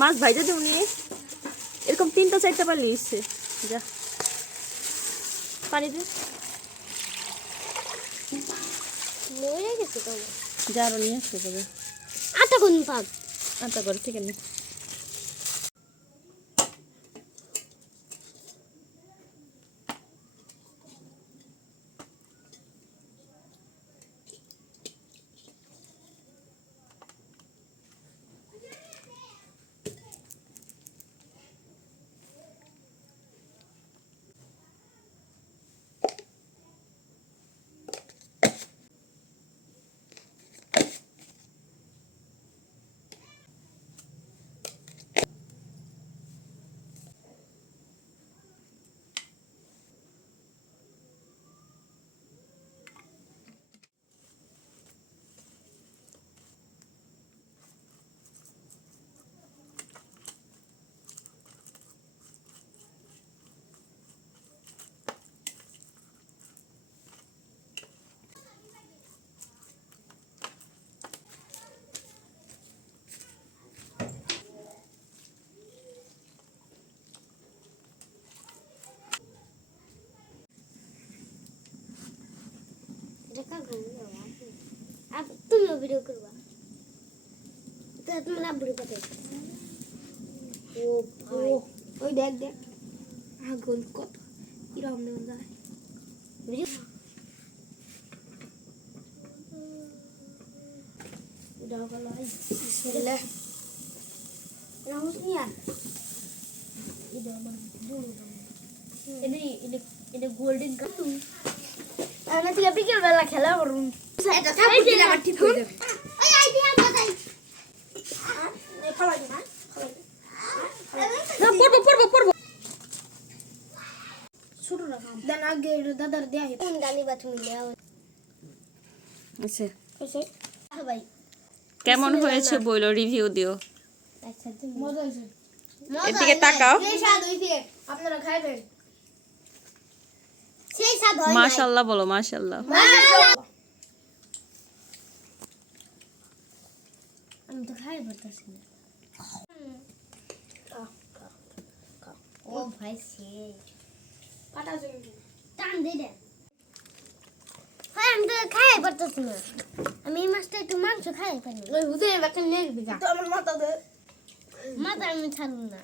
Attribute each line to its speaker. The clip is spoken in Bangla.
Speaker 1: মাছ ভাইজা দেও নি। এরকম তিনটা চারটা পারলি ইচ্ছে যা। পানি দে।
Speaker 2: মরে গেছে তো
Speaker 1: যা নিয়ে আসতে তবে
Speaker 2: আটা কোন পাক?
Speaker 1: আটা করে ঠিক আছে
Speaker 2: mereka kan mau video keluar kita tuh mana berapa oh oh
Speaker 3: oh dia dia agun kok iram dong dah
Speaker 2: video
Speaker 3: udah kalau lagi sudah kenapa sih ya ini
Speaker 1: ini ini golden kartu
Speaker 3: আমি থেকে বিকেল বেলা খেলা করুন। এটা থাপ দিলে আমার ঠিক হয়ে যাবে।
Speaker 2: ওই
Speaker 3: ফালা
Speaker 1: পড়ব পড়ব পড়ব।
Speaker 3: ছোট রাখাম দেন আগে দাদার দেয়া
Speaker 2: কোন গালি বা তুমি
Speaker 1: আচ্ছা।
Speaker 2: ভাই।
Speaker 1: কেমন হয়েছে বইলো রিভিউ দিও?
Speaker 2: আচ্ছা
Speaker 3: মজা হইছে
Speaker 1: এদিকে তাকাও।
Speaker 3: এই স্বাদ হইছে আপনারা খাইবেন।
Speaker 2: সেই স্বাদ হয়
Speaker 1: বলো মাশাল্লাহ।
Speaker 2: আমি তো খাই পারতাছি না। ও ভাই সে
Speaker 3: কাটা জমি
Speaker 2: টান দে দে। আমি তো খাই পারতাছি না। আমি এই মাছটা একটু মাংস খাই পারি না
Speaker 3: ওই হুদে বাচ্চা নিয়ে দিবি তো আমার মাথা দে
Speaker 2: মাথা আমি ছাড়বো না।